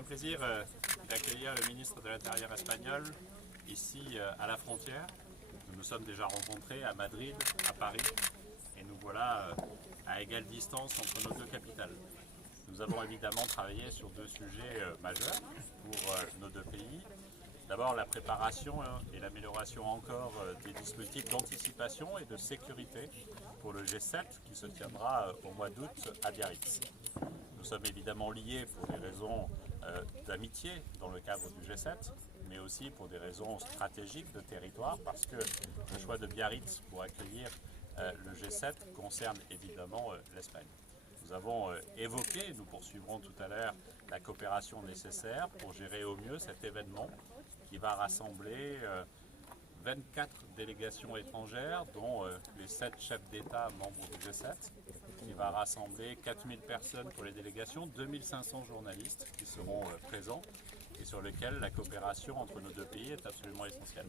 un plaisir d'accueillir le ministre de l'Intérieur espagnol ici à la frontière. Nous nous sommes déjà rencontrés à Madrid, à Paris, et nous voilà à égale distance entre nos deux capitales. Nous avons évidemment travaillé sur deux sujets majeurs pour nos deux pays. D'abord la préparation et l'amélioration encore des dispositifs d'anticipation et de sécurité pour le G7 qui se tiendra au mois d'août à Biarritz. Nous sommes évidemment liés pour des raisons d'amitié dans le cadre du G7, mais aussi pour des raisons stratégiques de territoire, parce que le choix de Biarritz pour accueillir le G7 concerne évidemment l'Espagne. Nous avons évoqué, nous poursuivrons tout à l'heure, la coopération nécessaire pour gérer au mieux cet événement qui va rassembler 24 délégations étrangères, dont les 7 chefs d'État membres du G7, qui va rassembler 4000 personnes pour les délégations, 2500 journalistes qui seront présents et sur lesquels la coopération entre nos deux pays est absolument essentielle.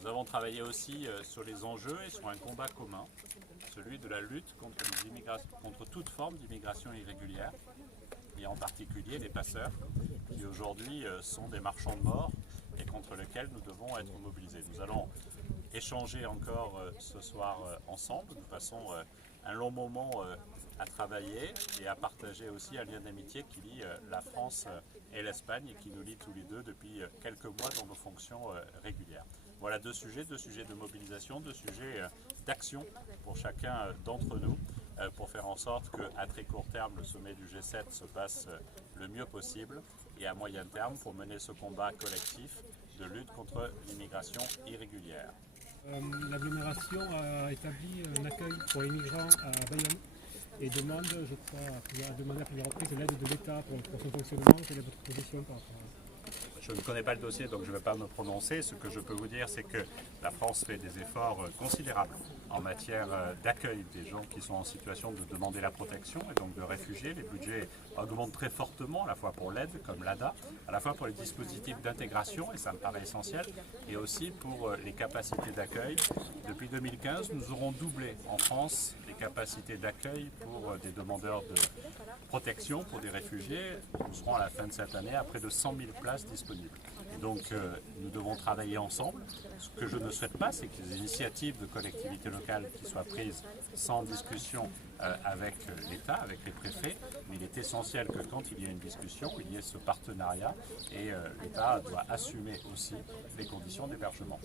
Nous avons travaillé aussi sur les enjeux et sur un combat commun, celui de la lutte contre toute forme d'immigration irrégulière, et en particulier les passeurs, qui aujourd'hui sont des marchands de mort et contre lesquels nous devons être mobilisés. Nous allons échanger encore ce soir ensemble. Nous passons un long moment à travailler et à partager aussi un lien d'amitié qui lie la France et l'Espagne et qui nous lie tous les deux depuis quelques mois dans nos fonctions régulières. Voilà deux sujets de mobilisation, deux sujets d'action pour chacun d'entre nous pour faire en sorte qu'à très court terme, le sommet du G7 se passe le mieux possible et à moyen terme pour mener ce combat collectif de lutte contre l'immigration irrégulière. L'agglomération a établi un accueil pour les migrants à Bayonne et demande, je crois, a demandé à plusieurs reprises l'aide de l'État pour son fonctionnement. Quelle est votre position par rapport à ça ? Je ne connais pas le dossier, donc je ne vais pas me prononcer. Ce que je peux vous dire, c'est que la France fait des efforts considérables en matière d'accueil des gens qui sont en situation de demander la protection et donc de réfugiés. Les budgets augmentent très fortement, à la fois pour l'aide, comme l'ADA, à la fois pour les dispositifs d'intégration, et ça me paraît essentiel, et aussi pour les capacités d'accueil. Depuis 2015, nous aurons doublé en France les capacités d'accueil pour des demandeurs de protection, pour des réfugiés. Nous serons à la fin de cette année à près de 100 000 places disponibles. Et donc nous devons travailler ensemble. Ce que je ne souhaite pas, c'est que les initiatives de collectivités locales qui soient prises sans discussion avec l'État, avec les préfets, mais il est essentiel que quand il y a une discussion, il y ait ce partenariat et l'État doit assumer aussi les conditions d'hébergement.